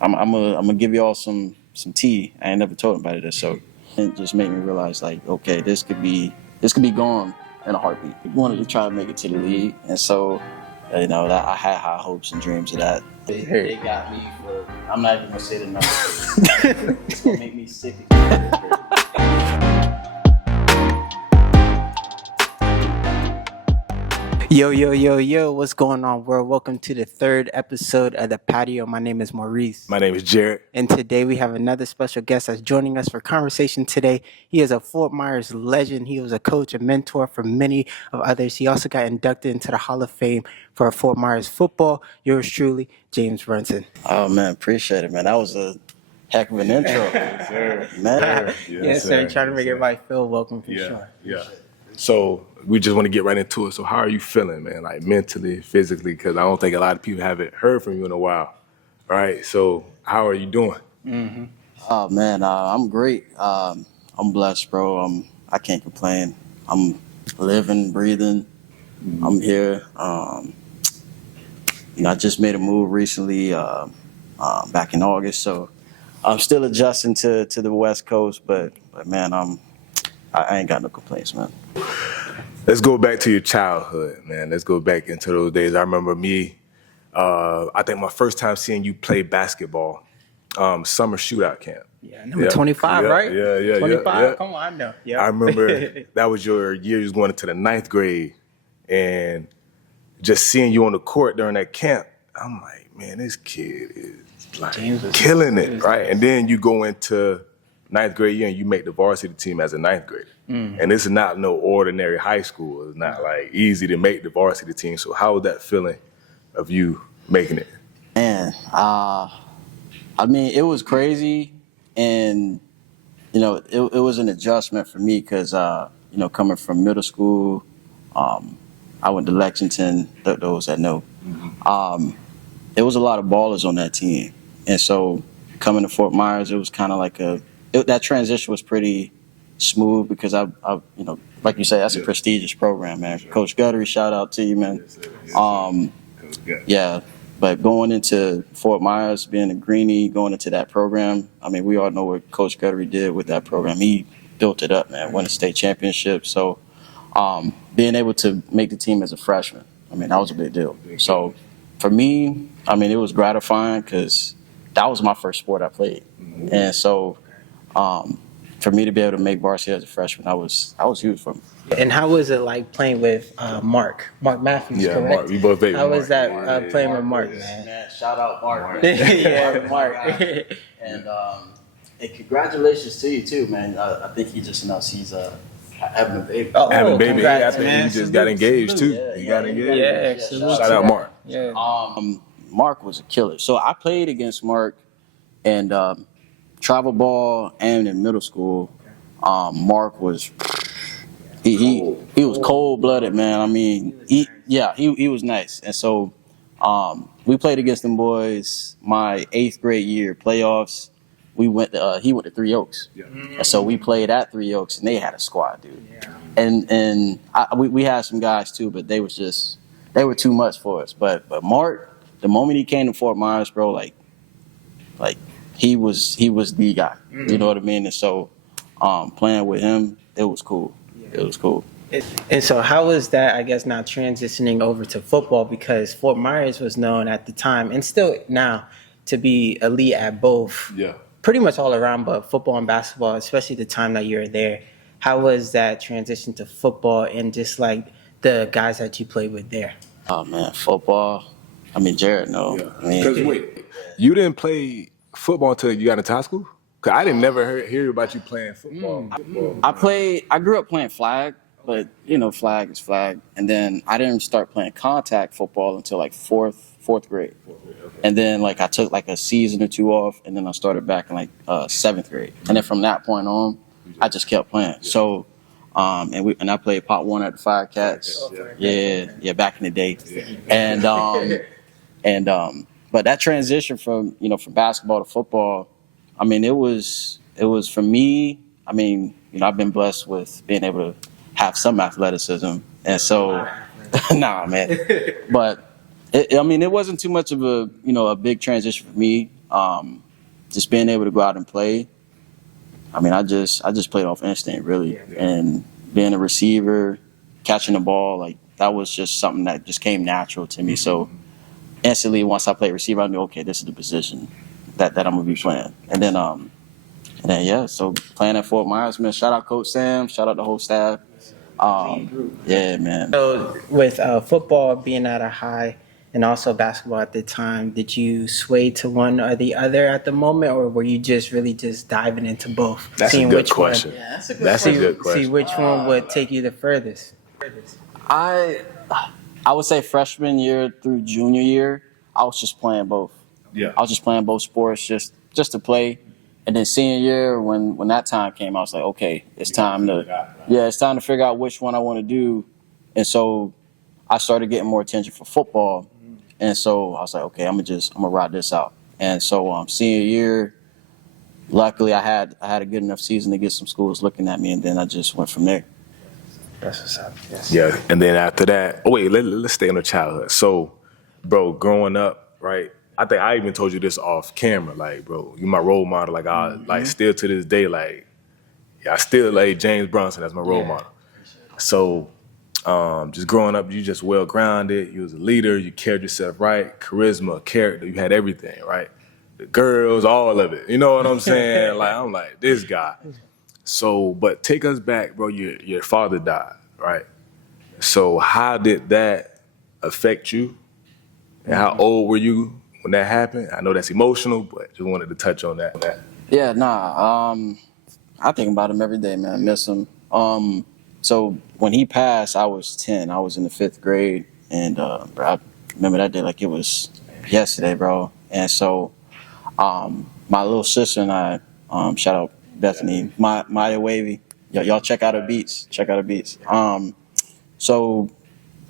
I'm gonna give y'all some tea. I ain't never told anybody this, so it just made me realize like, okay, this could be gone in a heartbeat. We wanted to try to make it to the league, and so that I had high hopes and dreams of that. They got me for. I'm not even gonna say the number. It's gonna make me sick. Yo, what's going on, world? Welcome to the third episode of The Patio. My name is Maurice. My name is Jared. And today we have another special guest that's joining us for conversation today. He is a Fort Myers legend. He was a coach, a mentor for many of others. He also got inducted into the Hall of Fame for Fort Myers football. Yours truly, James Brunson. Oh, man, appreciate it, man. That was a heck of an intro. Yes, sir. Man. Yes, sir. Trying to make everybody feel welcome for sure. Yeah. So we just want to get right into it. So how are you feeling, man? Like mentally, physically? Because I don't think a lot of people haven't heard from you in a while. All right. So how are you doing? Mm-hmm. Oh man, I'm great. I'm blessed, bro. I can't complain. I'm living, breathing. I'm here. I just made a move recently, back in August, so I'm still adjusting to the West Coast. But man, I ain't got no complaints, man. Let's go back to your childhood, man. Let's go back into those days. I remember me. I think my first time seeing you play basketball, summer shootout camp. Yeah, number 25, right? Yeah. 25, come on, I know. Yep. I remember that was your year you was going into the 9th grade, and just seeing you on the court during that camp, I'm like, man, this kid is like killing it, right? And then you go into 9th grade year and you make the varsity team as a 9th grader. And this is not no ordinary high school. It's not like easy to make the varsity team. So how was that feeling of you making it? Man, it was crazy, and it was an adjustment for me because coming from middle school, I went to Lexington. Those that know, there was a lot of ballers on that team, and so coming to Fort Myers, it was kind of like that transition was pretty smooth because I like you say, that's a prestigious program, man. Sure. Coach Guttery, shout out to you, man. Yeah. But going into Fort Myers, being a greenie, going into that program, we all know what Coach Guttery did with that program. He built it up, man, won a state championship. So being able to make the team as a freshman, that was a big deal. So for me, it was gratifying because that was my first sport I played. And so for me to be able to make varsity as a freshman, I was huge for me. And how was it like playing with Mark Matthews? Yeah, correct? Mark. We both played with How Mark. was that playing with Mark, man? Man, shout out Mark. Yeah, Mark. And congratulations to you too, man. I think he just announced he's having a baby. Having a baby. Congrats, I think man. he just got engaged too. Yeah, he got engaged. Yeah, Shout out Mark. Yeah. Mark was a killer. So I played against Mark and travel ball and in middle school. Mark was he was cold-blooded, man. He was nice. And so we played against them boys my 8th grade year playoffs. He went to Three Oaks. Yeah. And so we played at Three Oaks, and they had a squad, dude. Yeah. We had some guys too, but they were too much for us. But Mark, the moment he came to Fort Myers, bro, like he was the guy. Mm-hmm. You know what I mean? And so playing with him, it was cool. Yeah. It was cool. And so how was that, I guess, now transitioning over to football? Because Fort Myers was known at the time, and still now, to be elite at both. Yeah. Pretty much all around, but football and basketball, especially the time that you were there. How was that transition to football and just like the guys that you played with there? Oh, man, football. Jared, no. Yeah. Because wait, you didn't play football until you got into high school? Because I didn't never hear about you playing football. I grew up playing flag, but, flag is flag. And then I didn't start playing contact football until like fourth grade. Okay. And then I took like a season or two off, and then I started back in 7th grade. And then from that point on, I just kept playing. Yeah. So, and I played Pot 1 at the Fire Cats. Okay. Yeah, back in the day. Yeah. But that transition from basketball to football, it was for me. I've been blessed with being able to have some athleticism, and so, nah, man. But I mean, it wasn't too much of a big transition for me. Just being able to go out and play. I mean, I just played off instinct, really, and being a receiver, catching the ball, like that was just something that just came natural to me. So instantly, once I played receiver, I knew, okay, this is the position that I'm gonna be playing. And then yeah, so playing at Fort Myers, man. Shout out Coach Sam. Shout out the whole staff. Yeah, man. So with football being at a high and also basketball at the time, did you sway to one or the other at the moment, or were you just really just diving into both? That's seeing a good which question. One, That's a good question. See which one would take you the furthest. I would say freshman year through junior year, I was just playing both. Yeah. I was just playing both sports just to play. And then senior year, when that time came, I was like, okay, it's time to figure out which one I want to do. And so I started getting more attention for football. And so I was like, okay, I'm gonna ride this out. And so senior year, luckily I had a good enough season to get some schools looking at me, and then I just went from there. That's what's up. Yes. Yeah, and then after that, let's stay on the childhood. So, bro, growing up, right? I think I even told you this off camera, like, bro, you my role model. Like, like still to this day, like, I still like James Brunson as my role model. So, just growing up, you just well grounded. You was a leader. You carried yourself right. Charisma, character. You had everything, right? The girls, all of it. You know what I'm saying? Like, I'm like this guy. So, but take us back, bro. Your father died, right? So, how did that affect you? And how old were you when that happened? I know that's emotional, but just wanted to touch on that. Yeah, I think about him every day, man. I miss him. So when he passed, I was 10. I was in the 5th grade, and bro, I remember that day like it was yesterday, bro. And so my little sister and I, shout out Bethany, Maya Wavy, y'all check out her beats. So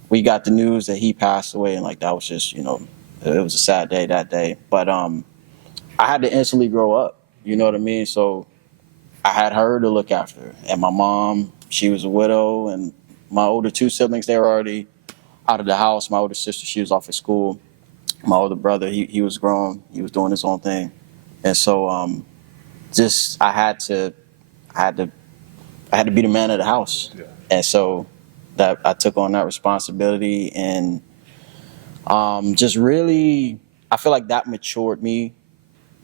we got the news that he passed away, and like that was just, it was a sad day that day. But I had to instantly grow up. You know what I mean? So I had her to look after, and my mom, she was a widow, and my older 2 siblings, they were already out of the house. My older sister, she was off at school. My older brother, he was grown. He was doing his own thing, and so I had to be the man of the house, and so that I took on that responsibility, and just really, I feel like that matured me,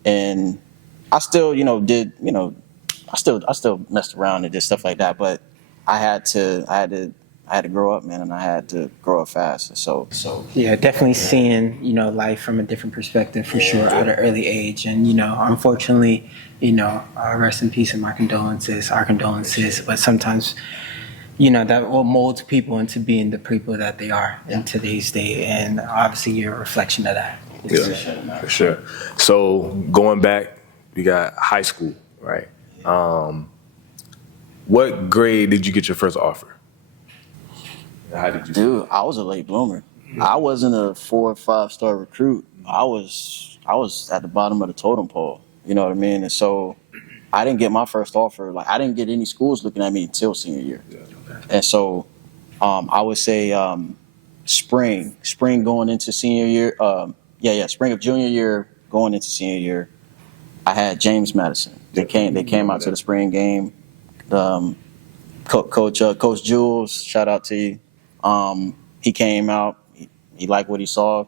and I still, I still messed around and did stuff like that, but I had to grow up, man, and I had to grow up fast. So Yeah, definitely seeing, life from a different perspective for sure at an early age. And, unfortunately, rest in peace and our condolences. But sometimes, that will mold people into being the people that they are in today's day. And obviously you're a reflection of that. Yeah, for sure. So going back, we got high school, right? What grade did you get your first offer? How did you? Dude, I was a late bloomer. I wasn't a 4 or 5 star recruit. I was at the bottom of the totem pole. You know what I mean? And so I didn't get my first offer. Like, I didn't get any schools looking at me until senior year. Yeah. Okay. And so I would say spring going into senior year. Spring of junior year going into senior year. I had James Madison. They came out to the spring game. Coach Jules, shout out to you. He came out. He liked what he saw,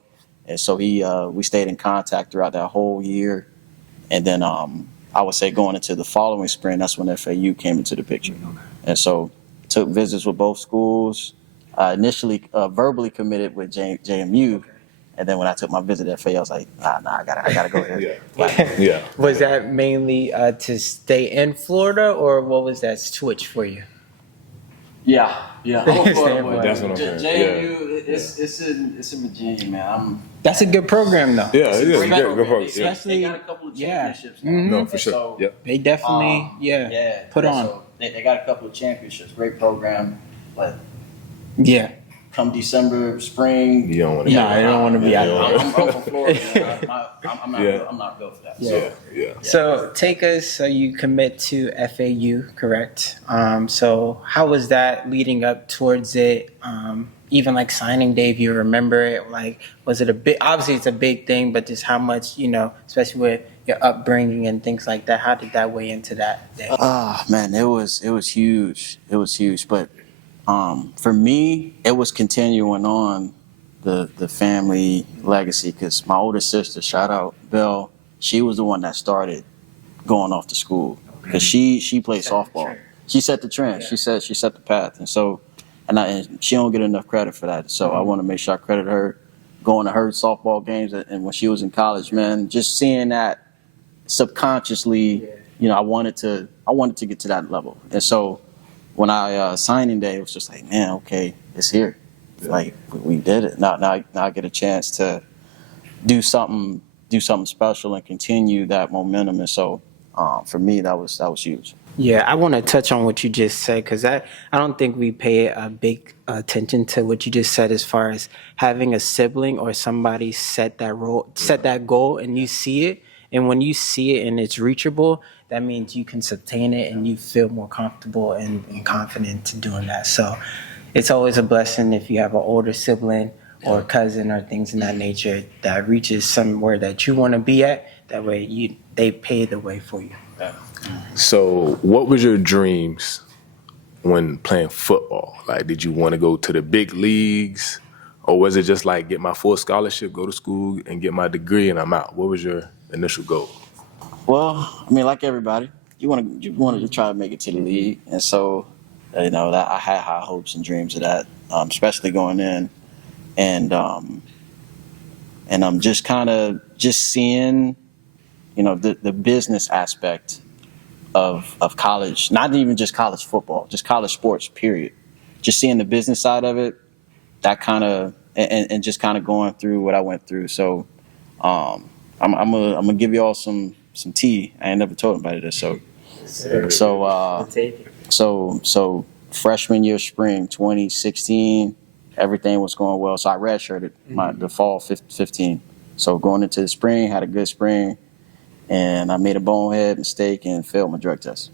and so we stayed in contact throughout that whole year. And then I would say going into the following spring, that's when FAU came into the picture. And so took visits with both schools. Initially verbally committed with JMU. And then when I took my visit at FAU, I was like, I gotta go here. Yeah. Was that mainly to stay in Florida, or what was that switch for you? Yeah. I'm a Florida boy. That's what I'm saying. JMU, it's in Virginia, man. That's a good program, though. Yeah, it is. Good program. Especially, they got a couple of championships. No, for sure. So, they definitely, put on. So they got a couple of championships. Great program, but come December, spring. You don't want to. No, I don't want to be out there. I'm from Florida. I'm not built for that. Yeah. So take us. So you commit to FAU, correct? So how was that leading up towards it? even like signing day, if you remember it, like, was it a big, obviously it's a big thing, but just how much, especially with your upbringing and things like that, how did that weigh into that day? Man, it was huge. It was huge. But for me, it was continuing on the family legacy because my older sister, shout out Belle, she was the one that started going off to school because she played softball. She set the trend. Yeah. She set the path, and so and she don't get enough credit for that. So I want to make sure I credit her going to her softball games and when she was in college, man, just seeing that subconsciously, I wanted to get to that level, and so when I signing day, it was just like, man, okay, it's here. Yeah. Like we did it. Now I get a chance to do something special and continue that momentum. And so for me, that was huge. Yeah, I want to touch on what you just said because I don't think we pay a big attention to what you just said as far as having a sibling or somebody set that goal, and you see it. And when you see it and it's reachable, that means you can sustain it and you feel more comfortable and confident to doing that. So it's always a blessing if you have an older sibling or cousin or things in that nature that reaches somewhere that you want to be at. That way they pay the way for you. Yeah. So what was your dreams when playing football? Like, did you want to go to the big leagues, or was it just like get my full scholarship, go to school and get my degree and I'm out? What was your initial goal? Well, I mean, like everybody, you wanted to try to make it to the league. And so, that I had high hopes and dreams of that, especially going in. And I'm just kind of seeing, the business aspect of college, not even just college football, just college sports, period. Just seeing the business side of it, that kind of, and just kind of going through what I went through. So I'm gonna give you all some tea. I ain't never told anybody this. So freshman year, spring 2016, everything was going well. So I redshirted the fall 15. So going into the spring, had a good spring. And I made a bonehead mistake and failed my drug test.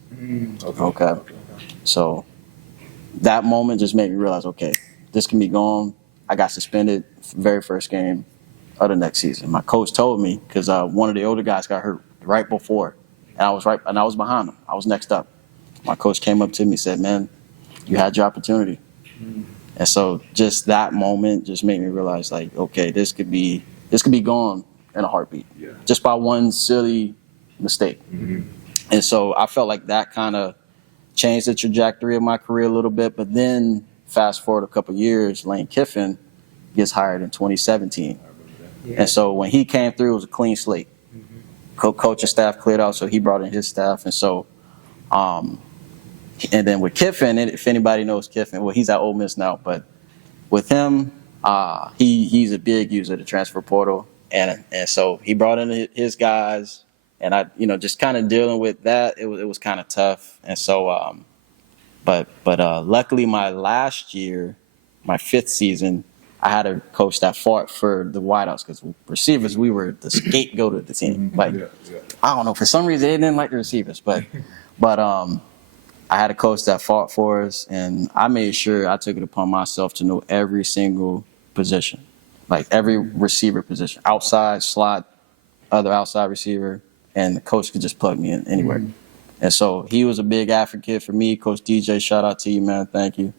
Okay. So that moment just made me realize, okay, this can be gone. I got suspended very first game of the next season. My coach told me because one of the older guys got hurt right before, and I was behind him. I was next up. My coach came up to me and said, "Man, you had your opportunity." And so just that moment just made me realize, like, okay, this could be gone in a heartbeat, just by one silly mistake. And so I felt like that kind of changed the trajectory of my career a little bit. But then fast forward a couple of years, Lane Kiffin gets hired in 2017. And so when he came through, it was a clean slate. Coach and staff cleared out, so he brought in his staff. And so, and then with Kiffin, if anybody knows Kiffin, well, he's at Ole Miss now, but with him, he's a big user of the transfer portal. And so he brought in his guys, and I, just kind of dealing with that. It was kind of tough. And so, but luckily my last year, my fifth season, I had a coach that fought for the wideouts because receivers, we were the scapegoat of the team. Like, I don't know, for some reason they didn't like the receivers, but I had a coach that fought for us, and I made sure I took it upon myself to know every single position. Like every receiver position, outside, slot, other outside receiver, and the coach could just plug me in anywhere. And so he was a big advocate for me. Coach DJ, shout out to you, man. Thank you.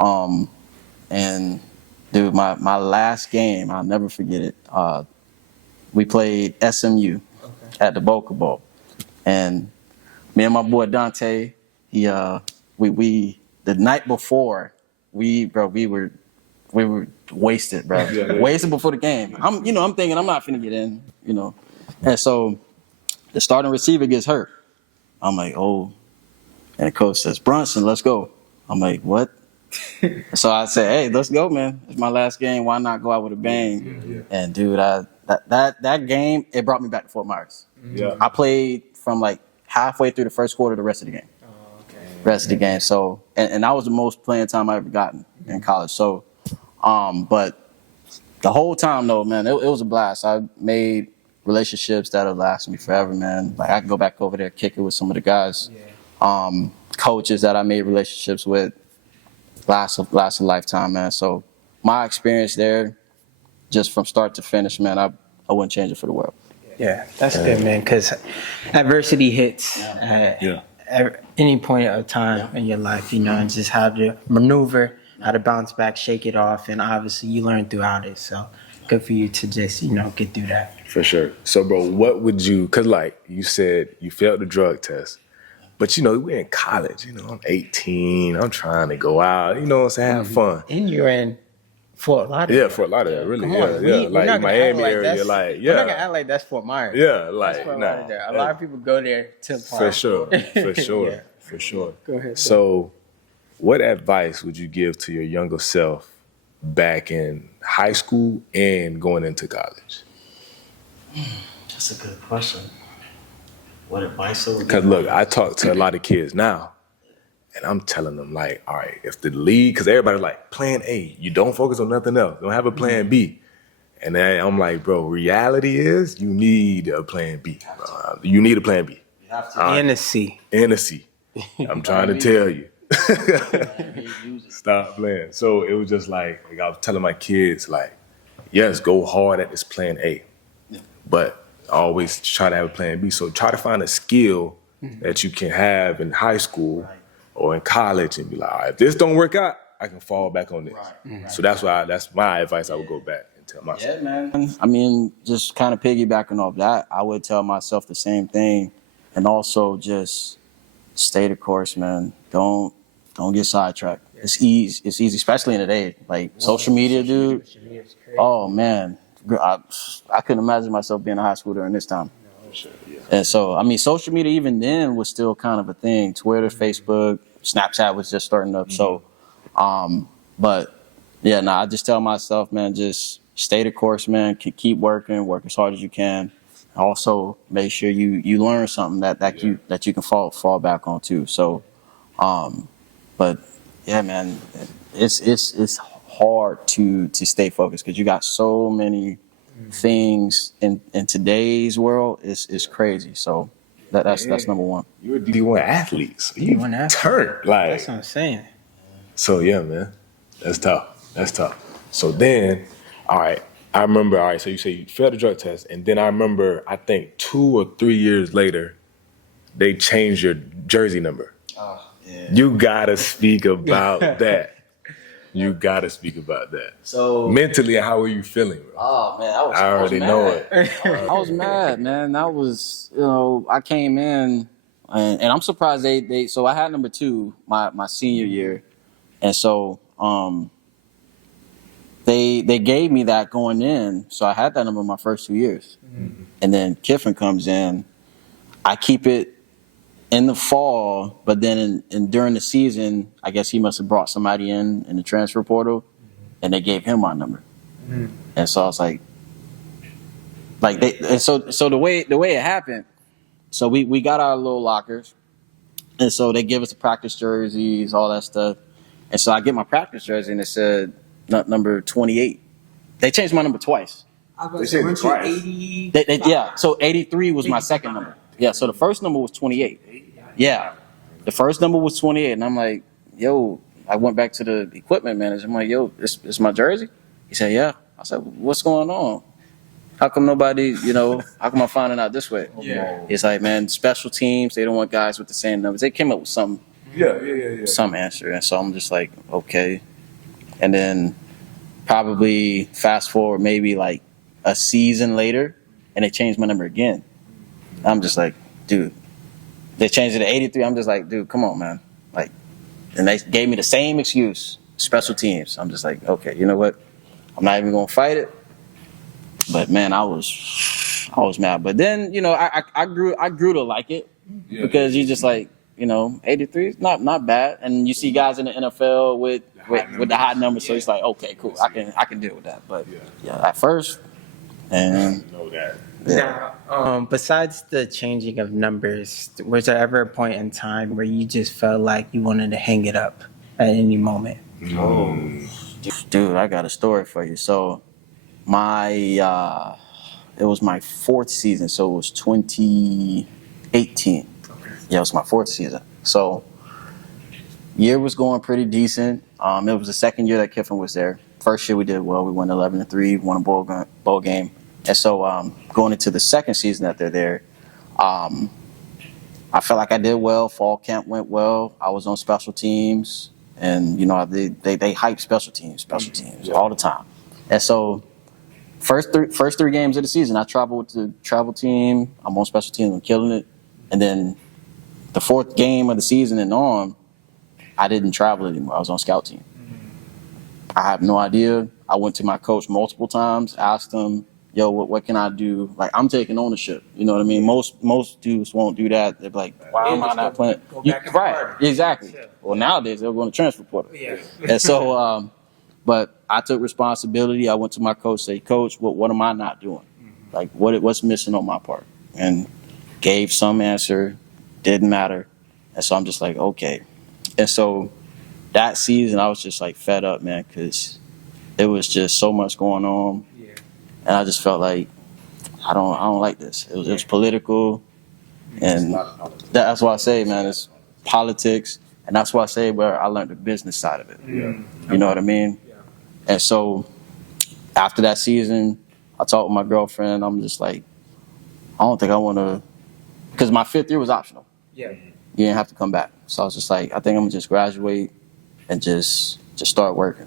And dude, my last game, I'll never forget it. We played SMU at the Boca Bowl. And me and my boy Dante, we the night before, we were wasted, bro. Wasted before the game. I'm thinking I'm not finna get in, And so the starting receiver gets hurt. I'm like, oh. And the coach says, Brunson, let's go. I'm like, what? So I said, hey, let's go, man. It's my last game. Why not go out with a bang? And dude, that game, it brought me back to Fort Myers. I played from like halfway through the first quarter to the rest of the game. Rest of the game. So, and that was the most playing time I ever gotten in college. So, but the whole time though, man, it was a blast. I made relationships that'll last me forever, man. Like I can go back over there, kick it with some of the guys, coaches that I made relationships with, last a lifetime, man. So my experience there, just from start to finish, man, I wouldn't change it for the world. Yeah, that's good, man, because adversity hits at any point of time in your life, and just how to maneuver, how to bounce back, shake it off, and obviously you learn throughout it. So good for you to just, get through that. For sure. So, bro, what would you, because like you said, you failed the drug test, but we're in college, I'm 18, I'm trying to go out, you know what I'm saying, have fun. And you're in Fort Lauderdale. Yeah, Fort Lauderdale, really, Come on, yeah. Like Miami area, we're not gonna act like that's Fort Myers. Yeah, That's Fort Lauderdale. A lot of people go there to apply. For sure. Yeah. For sure. Go ahead. So, what advice would you give to your younger self back in high school and going into college? That's a good question. What advice would Because look, I talk to a lot of kids now, and I'm telling them like, all right, if the league, because everybody's like, plan A, you don't focus on nothing else. Don't have a plan B. And then I'm like, bro, reality is you need a plan B. You need a plan B. You have to. And a C. And a C. I'm trying to tell you. Stop playing. So it was just like I was telling my kids, like, yes, go hard at this plan A. But always try to have a plan B. So try to find a skill that you can have in high school or in college and be like, all right, if this don't work out, I can fall back on this. So that's my advice. I would go back and tell myself. Yeah, man. I mean, just kind of piggybacking off that, I would tell myself the same thing, and also just stay the course, man. Don't get sidetracked. It's easy, especially in today. Like social media, dude. Oh man, I couldn't imagine myself being in high school during this time. And so, I mean, social media even then was still kind of a thing. Twitter, Facebook, Snapchat was just starting up. So, but yeah, I just tell myself, man, just stay the course, man. Keep working, work as hard as you can. Also, make sure you learn something that you can fall back on too. So, but yeah, man, it's hard to stay focused because you got so many things in today's world. It's crazy. So that's number one. You're a D1 athlete. So you D1 athlete. turned like. That's what I'm saying. So yeah, man, that's tough. So then, all right, I remember. All right, so you say you failed the drug test, and then I remember. I think 2 or 3 years later, they changed your jersey number. Oh, yeah. You gotta speak about that. You gotta speak about that. So mentally, how were you feeling, bro? Oh man, I already know it. I was mad, man. That was, I came in and I'm surprised they. So I had number 2 my senior year, and so they gave me that going in. So I had that number my first 2 years, and then Kiffin comes in. I keep it in the fall, but then during the season, I guess he must have brought somebody in the transfer portal, and they gave him my number. And so I was like so the way it happened. So we got our little lockers, and so they give us the practice jerseys, all that stuff. And so I get my practice jersey, and it said number 28. They changed my number twice. They changed it twice. 80. Yeah. So 83 was my second number. Yeah. So the first number was 28. Yeah, the first number was 28, and I'm like, yo, I went back to the equipment manager. I'm like, yo, this my jersey? He said, yeah. I said, what's going on? How come nobody, how come I'm finding out this way? Yeah. He's like, man, special teams, they don't want guys with the same numbers. They came up with some answer, and so I'm just like, okay. And then probably fast forward maybe like a season later, and they changed my number again. I'm just like, dude. They changed it to 83. I'm just like, dude, come on, man. Like, and they gave me the same excuse, special teams. I'm just like, okay, you know what? I'm not even gonna fight it. But man, I was mad. But then, I grew to like it because you just like, 83 is not bad. And you see guys in the NFL with the high numbers, so it's like, okay, cool, I can deal with that. But yeah, at first, and know that. Now, besides the changing of numbers, was there ever a point in time where you just felt like you wanted to hang it up at any moment? Oh, dude, I got a story for you. So it was my 4th season, so it was 2018. Okay. Yeah, it was my 4th season. So year was going pretty decent. It was the second year that Kiffin was there. first year we did well. We won 11-3, won a bowl game. And so going into the second season that they're there, I felt like I did well. Fall camp went well. I was on special teams, and they hype special teams all the time. And so first three games of the season, I traveled with the travel team. I'm on special teams. I'm killing it. And then the fourth game of the season and on, I didn't travel anymore. I was on scout team. I have no idea. I went to my coach multiple times, asked him, yo, what can I do? Like, I'm taking ownership. You know what I mean? Most dudes won't do that. They're like, why am I not playing? Right, exactly. Well, nowadays, they're going to transfer portal. Yeah. And so, but I took responsibility. I went to my coach, say, Coach, what am I not doing? Like, what's missing on my part? And gave some answer, didn't matter. And so I'm just like, okay. And so that season, I was just like fed up, man, because it was just so much going on. Yeah. And I just felt like, I don't like this. It was political. And that's why I say, man, it's politics. And that's why I say where I learned the business side of it. Yeah. You know what I mean? Yeah. And so after that season, I talked with my girlfriend. I'm just like, I don't think I want to, because my fifth year was optional. Yeah. You didn't have to come back. So I was just like, I think I'm going to just graduate and just start working.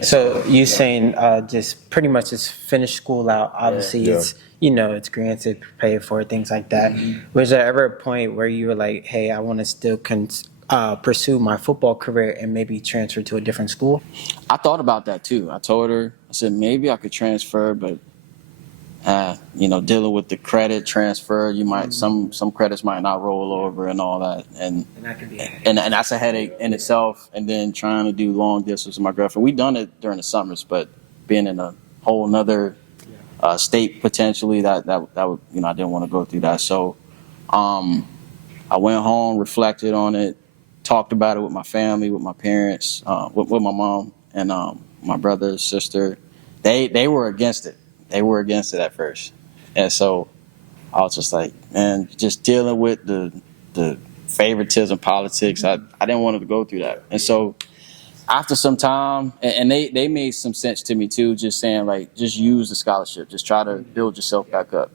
So you saying just pretty much just finish school out. Obviously, it's it's granted, pay for it, things like that. Was there ever a point where you were like, hey, I want to still pursue my football career and maybe transfer to a different school? I thought about that too. I told her, I said maybe I could transfer, but dealing with the credit transfer, you might some credits might not roll over and all that, and that could be and that's a headache in itself. And then trying to do long distance with my girlfriend, we done it during the summers, but being in a whole nother state potentially, that would I didn't want to go through that. So I went home, reflected on it, talked about it with my family, with my parents, with my mom and my brother, sister. They were against it. They were against it at first. And so I was just like, man, just dealing with the favoritism politics, I didn't want to go through that. And so after some time, and they made some sense to me too, just saying like, just use the scholarship, just try to build yourself back up.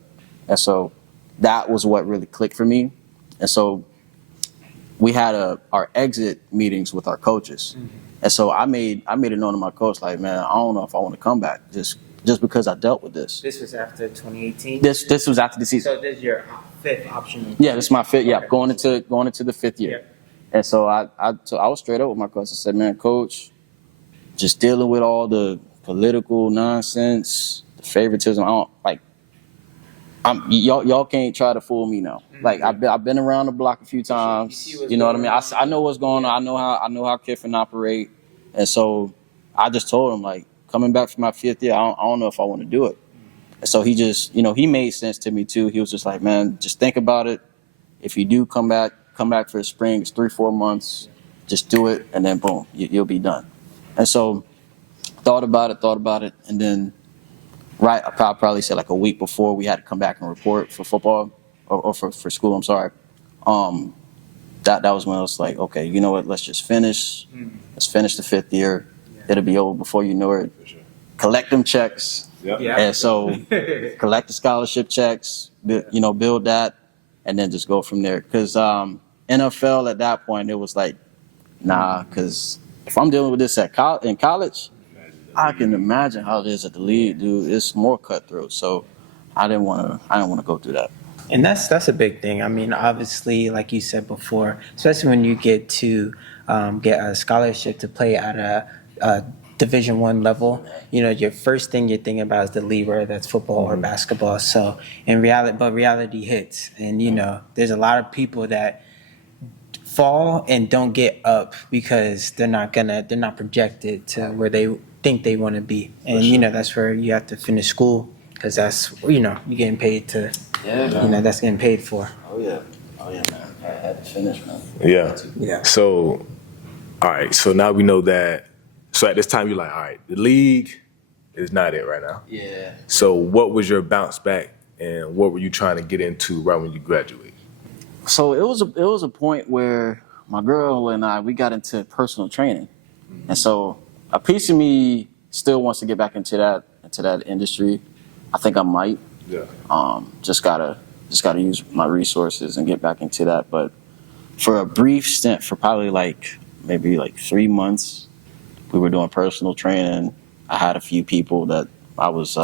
And so that was what really clicked for me. And so we had our exit meetings with our coaches. And so I made it known to my coach, like, man, I don't know if I want to come back just because I dealt with this. This was after 2018? This was after the season. So this is your fifth option? Yeah, this is my fifth. Yeah, okay. going into the fifth year. Yeah. And so I was straight up with my coach. I said, man, coach, just dealing with all the political nonsense, the favoritism. Y'all can't try to fool me now. Like I've been around the block a few times. You know what I mean? I know what's going on. I know how Kiffin operate. And so I just told him, like, coming back from my fifth year, I don't know if I want to do it. And so he just, he made sense to me too. He was just like, man, just think about it. If you do come back for the spring, it's 3-4 months. Just do it, and then boom, you'll be done. And so thought about it, and then I'll probably say like a week before we had to come back and report for football or for school. I'm sorry. That was when I was like, okay, you know what? Let's just finish. Let's finish the fifth year. It'll be over before you know it. Collect them checks. Yep. Yeah. And so collect the scholarship checks, build that, and then just go from there. Because NFL at that point, it was like, nah, because if I'm dealing with this in college, I can imagine how it is at the league, dude. It's more cutthroat. So I didn't want to go through that. And that's a big thing. I mean, obviously, like you said before, especially when you get to get a scholarship to play at a Division I level, your first thing you're thinking about is the league, whether that's football or basketball. So reality hits, and there's a lot of people that fall and don't get up because they're not projected to where they think they want to be, and that's where you have to finish school, because that's you're getting paid to, that's getting paid for. Oh yeah, man. I had to finish, man. Yeah. So, all right. So now we know that. So at this time, you're like, all right, the league is not it right now. Yeah. So what was your bounce back, and what were you trying to get into right when you graduated? So it was a point where my girl and we got into personal training, and so a piece of me still wants to get back into that industry, I think I might. Yeah. Just gotta use my resources and get back into that. But for a brief stint, for probably maybe 3 months, we were doing personal training. I had a few people that I was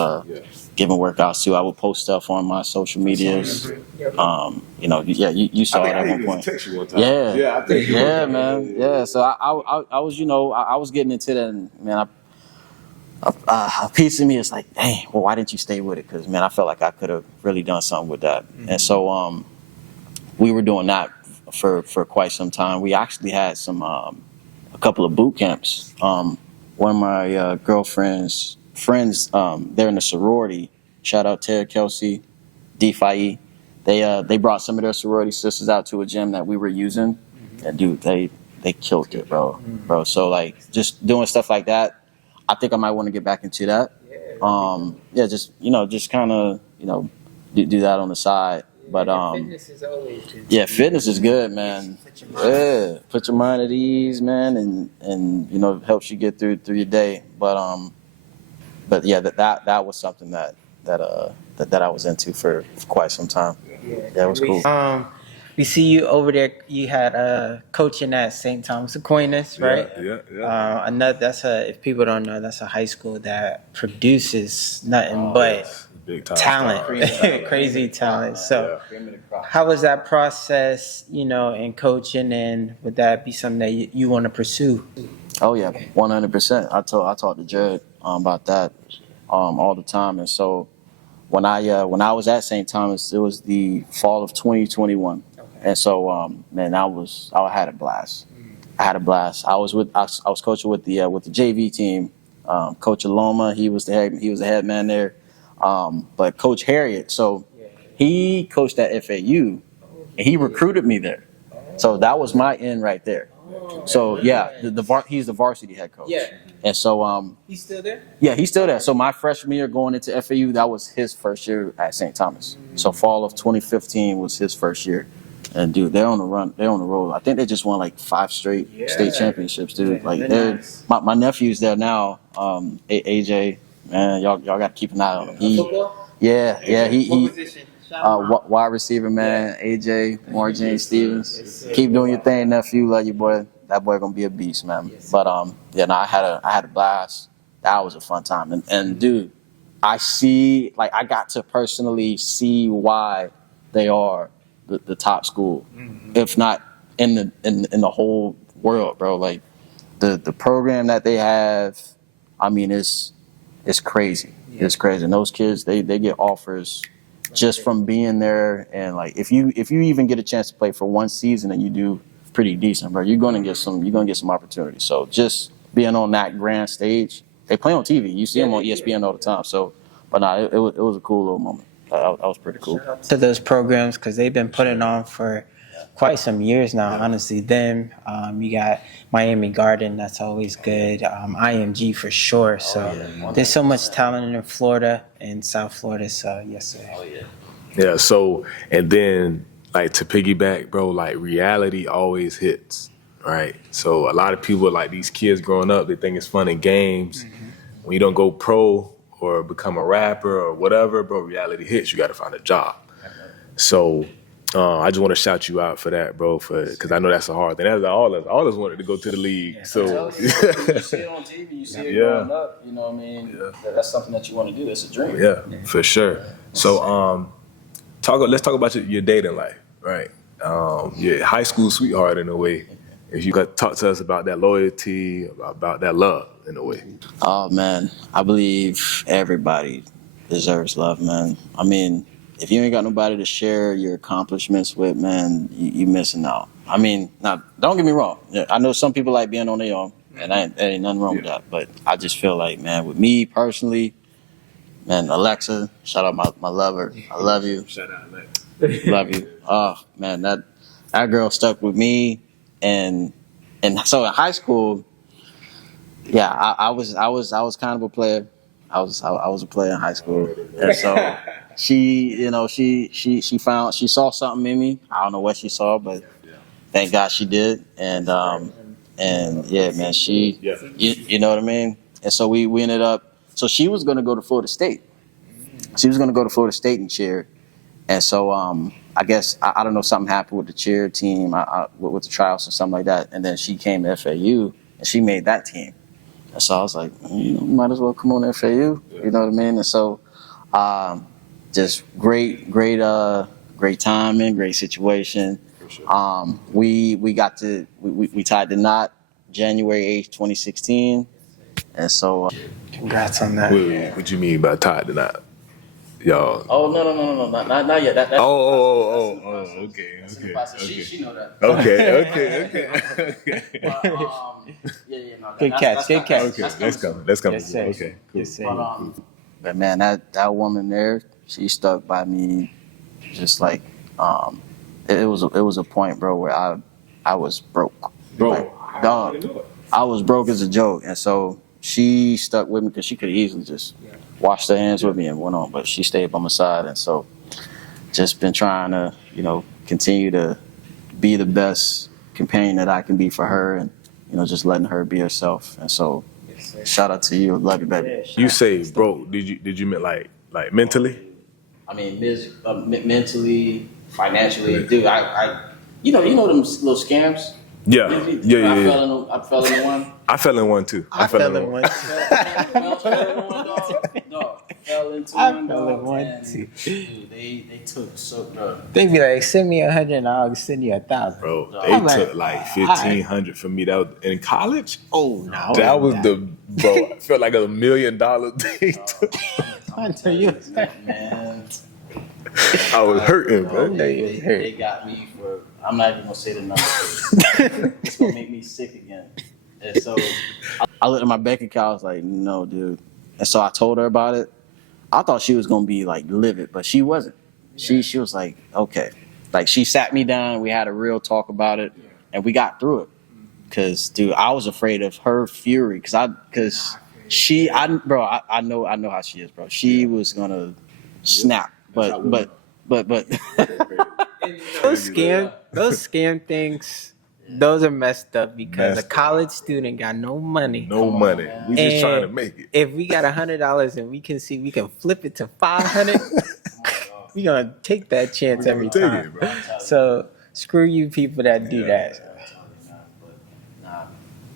giving workouts to. I would post stuff on my social medias. You saw it at one point. Text you one time. Yeah, I think. yeah, man, yeah. So I was, I was getting into that, and man, a piece of me is like, dang, well, why didn't you stay with it? Because man, I felt like I could have really done something with that. Mm-hmm. And so we were doing that for quite some time. We actually had a couple of boot camps. One of my girlfriend's friends, they're in the sorority. Shout out Tara Kelsey, DeFi. They brought some of their sorority sisters out to a gym that we were using, and dude, they killed it, bro. So just doing stuff like that, I think I might want to get back into that. Just kind of do that on the side. But fitness is always good. Yeah, fitness is good, man. Put your mind at ease, man, and it helps you get through your day. But yeah, that was something that I was into for quite some time. Yeah, it was cool. We see you over there. You had coaching at St. Thomas Aquinas, right? Yeah. If people don't know, that's a high school that produces nothing but big time talent, crazy talent. So, how was that process? In coaching, and would that be something that you want to pursue? Oh yeah, 100%. I talked to Jared about that all the time, and so when I was at St. Thomas, it was the fall of 2021. And so, man, I had a blast. I was coaching with the JV team. Coach Aloma, he was the head man there. But Coach Harriet, so he coached at FAU, and he recruited me there. So that was my end right there. So yeah, he's the varsity head coach. Yeah. And so he's still there? Yeah, he's still there. So my freshman year going into FAU, that was his first year at St. Thomas. So fall of 2015 was his first year. And dude, they're on the run. They're on the roll. I think they just won 5 straight state championships, dude. Nice. My nephew's there now. AJ, man, y'all got to keep an eye on him. Football? Yeah. He position? wide receiver, man. AJ, Marjane Stevens. Keep doing your thing, nephew. Love you, boy. That boy gonna be a beast, man. But I had a blast. That was a fun time. And dude, I got to personally see why they are the top school, if not in the whole world, bro. The program that they have, I mean, it's crazy. It's crazy. And those kids, they get offers just from being there. And if you even get a chance to play for one season and you do pretty decent, bro, you're gonna get some opportunities. So just being on that grand stage, they play on TV. You see them on ESPN all the time. So, but it was a cool little moment. That was pretty cool. Shout out to those programs because they've been putting on for quite some years now. Honestly, them. You got Miami Garden. That's always good. IMG for sure. So there's so much talent in Florida and South Florida. So yes, sir. Yeah. So and then to piggyback, bro, reality always hits, right? So a lot of people these kids growing up, they think it's fun and games. Mm-hmm. When you don't go pro or become a rapper or whatever, bro, reality hits. You got to find a job. So I just want to shout you out for that, bro, because I know that's a hard thing. That's all of us wanted to go to the league. So you see it on TV, you see it growing up. You know what I mean? Yeah. That's something that you want to do. It's a dream. Yeah, for sure. So let's talk about your dating life, right? Your high school sweetheart in a way. If you could talk to us about that loyalty, about that love in a way. Oh, man, I believe everybody deserves love, man. I mean, if you ain't got nobody to share your accomplishments with, man, you missing out. I mean, now, don't get me wrong. I know some people like being on their own, and there ain't nothing wrong with that. But I just feel like, man, with me personally, man, Alexa, shout out my lover. I love you. Shout out, Alexa. Love you. Oh, man, that girl stuck with me. And so in high school, yeah, I was kind of a player. I was a player in high school, and so she saw something in me. I don't know what she saw, but thank God she did. And yeah, man, you know what I mean. And so we ended up. So she was going to go to Florida State. She was going to go to Florida State and cheer. And so I guess I don't know, something happened with the cheer team, with the tryouts and something like that. And then she came to FAU and she made that team. And so I was like, might as well come on to FAU. You know what I mean? And so just great timing, great situation. Sure. We got to we tied the knot January 8th, 2016. And so Congrats on that. What you mean by tied the knot? Y'all. Oh no, not yet. That's Okay. She know that. Okay. No. Good catch. Okay, let's go. Yes, sir. Okay, cool. Yes, sir. But man, that woman there, she stuck by me, just like it was a point, bro, where I was broke. Like, dog, I was broke as a joke, and so she stuck with me because she could easily just washed her hands with me and went on, but she stayed by my side. And so just been trying to, continue to be the best companion that I can be for her, and, just letting her be herself. And so shout out to you. Love you, baby. You say broke. Did you mean like mentally? I mean, mentally, financially, dude, I you know them little scams? Yeah. I fell in one. I fell in one too. I fell in one. Fell into I one, fell in dog, one and, too. Dude, they took so, bro. They be like, send me 100 and I'll send you 1,000. Bro, I'm they took like, like 1,500 from me. That was in college. Oh no, That was bro. I felt like $1 million they took. I tell you, Man, I was hurting, bro. they got me for. I'm not even gonna say the number. It's gonna make me sick again. And so I looked at my bank account. I was like, no, dude. And so I told her about it. I thought she was gonna be like livid, but she wasn't. She was like, okay. Like, she sat me down. We had a real talk about it, and we got through it. Cause, dude, I was afraid of her fury. I know how she is, bro. She was gonna snap, but those scam things, those are messed up because a college student got no money. No money. We just And trying to make it. If we got $100 and we can flip it to 500, we gonna take that chance every time. Bro. So screw you people that do that. Nah,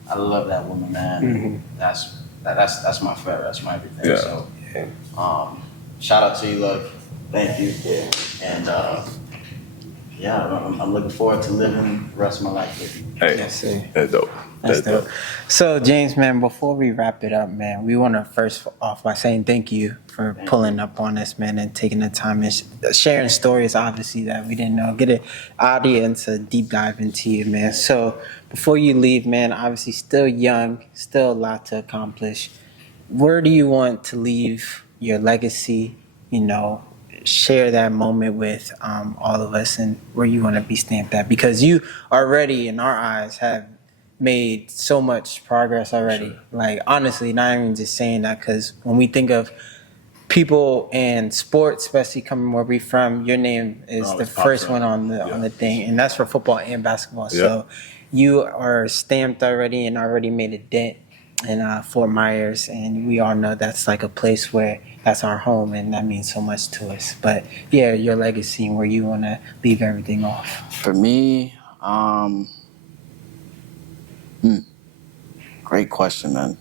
I love that woman, man. Mm-hmm. That's my favorite. That's my everything. Yeah. So, shout out to you, love. Thank you. And I'm looking forward to living the rest of my life with you. Hey, Yes, sir. that's dope. That's dope. So, James, man, before we wrap it up, man, we want to first off by saying thank you for pulling up on us, man, and taking the time and sharing stories, obviously, that we didn't know. Get an audience to deep dive into you, man. So, before you leave, man, obviously still young, still a lot to accomplish. Where do you want to leave your legacy, share that moment with all of us, and where you want to be stamped at, because you already in our eyes have made so much progress already. Sure. Like, honestly, not even just saying that, because when we think of people in sports, especially coming where we from, your name is the first one on the thing, and that's for football and basketball. Yep. So you are stamped already and already made a dent in Fort Myers, and we all know that's like a place where that's our home, and that means so much to us. But yeah, your legacy and where you want to leave everything off. For me, great question, man.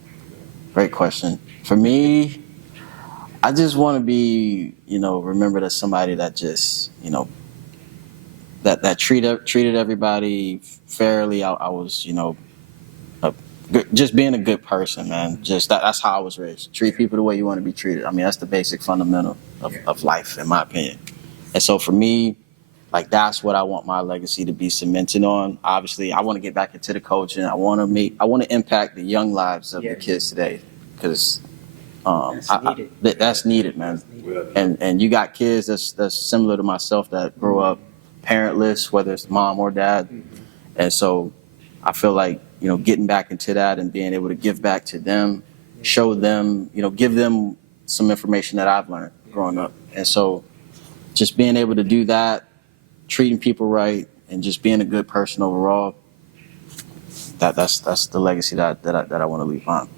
Great question. For me, I just want to be, remembered as somebody that just, that treated everybody fairly. I was, just being a good person, man. Just that's how I was raised. Treat people the way you want to be treated. I mean, that's the basic fundamental of life, in my opinion. And so for me, like, that's what I want my legacy to be cemented on. Obviously, I want to get back into the coaching. I want to impact the young lives of the kids today, because that's needed, man. And you got kids that's similar to myself that grow up parentless, whether it's mom or dad. And so I feel like, getting back into that and being able to give back to them, show them, give them some information that I've learned growing up. And so just being able to do that, treating people right, and just being a good person overall, that's the legacy that I want to leave on.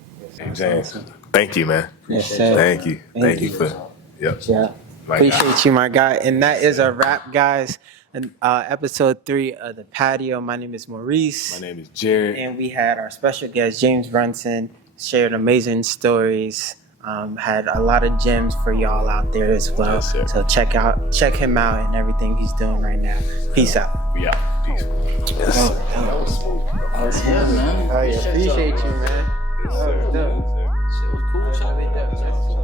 James, thank you, man. Yes, sir. Thank you. Thank you for. Yep. Yeah. My Appreciate God. you, my guy. And that is a wrap, guys. And episode 3 of The Patio. My name is Maurice. My name is Jared. And we had our special guest, James Brunson, shared amazing stories. Had a lot of gems for y'all out there as well. Yes, sir. So check him out and everything he's doing right now. Peace out. We out. Peace. Yes. Yeah, man. Oh, yeah. Appreciate you, man. Yes, sir. Dope. Shit was cool. Shout out to you. That's cool.